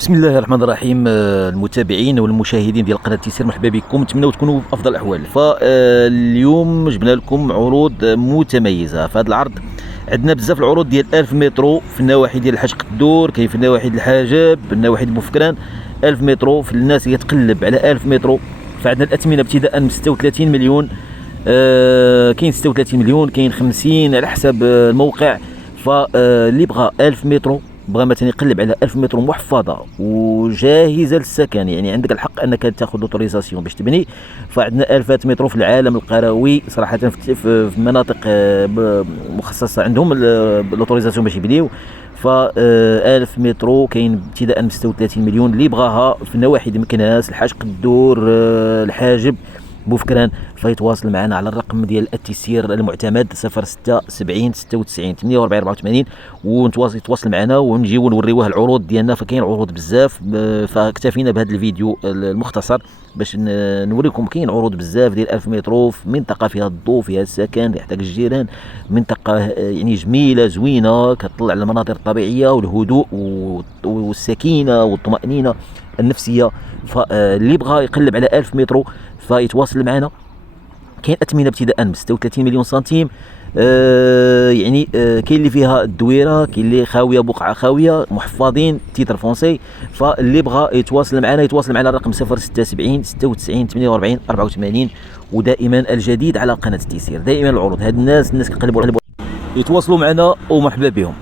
بسم الله الرحمن الرحيم. المتابعين والمشاهدين ديال قناه تيسير، مرحبا بكم، نتمنوا تكونوا بافضل الاحوال. فاليوم جبنا لكم عروض متميزه. في هذا العرض عندنا بزاف العروض ديال 1000 مترو في النواحي ديال الحاج قدور، كاين في النواحي ديال الحاجب، النواحي ديال بوفكران. 1000 مترو في الناس اللي تقلب على 1000 مترو، فعندنا الاثمنه ابتداء من 36 مليون. كاين 36 مليون، كاين 50 على حسب الموقع. فاللي بغى 1000 مترو، بغى مثلا يقلب على 1000 متر محفظه وجاهزه للسكن، يعني عندك الحق انك تاخذ لوتوريزاسيون باش تبني. فعندنا 1000 متر في العالم القروي صراحه، في مناطق مخصصه عندهم لوتوريزاسيون باش يبنيو. ف 1000 مترو كاين ابتداء من 36 مليون. اللي بغاها في نواحي مكناس، الحاج قدور، الحاجب، بوفكران، فيتواصل معنا على الرقم ديال التيسير المعتمد 06 70 96 48 84، يتواصل معنا ونجيو نوريوه العروض ديالنا. فكاين عروض بزاف، فاكتفينا بهذا الفيديو المختصر باش نوريكم. كاين عروض بزاف ديال 1000 مترو في منطقه فيها الضوء، فيها السكن، يحتاج الجيران، منطقه يعني جميله زوينه كتطلع على المناظر الطبيعيه والهدوء والسكينه والطمانينه النفسيه. فاللي بغى يقلب على 1000 مترو فيتواصل معنا. كاين اثمنه ابتداء من 36 مليون سنتيم. كاين اللي فيها الدويره، كاين اللي خاويه، بقعه خاويه، محفظين تيتر فونسي. فاللي بغى يتواصل معنا على الرقم 0670 96 48 84. ودائما الجديد على قناه التيسير، دائما العروض. هاد الناس كيقلبوا يتواصلوا معنا ومرحبا بهم.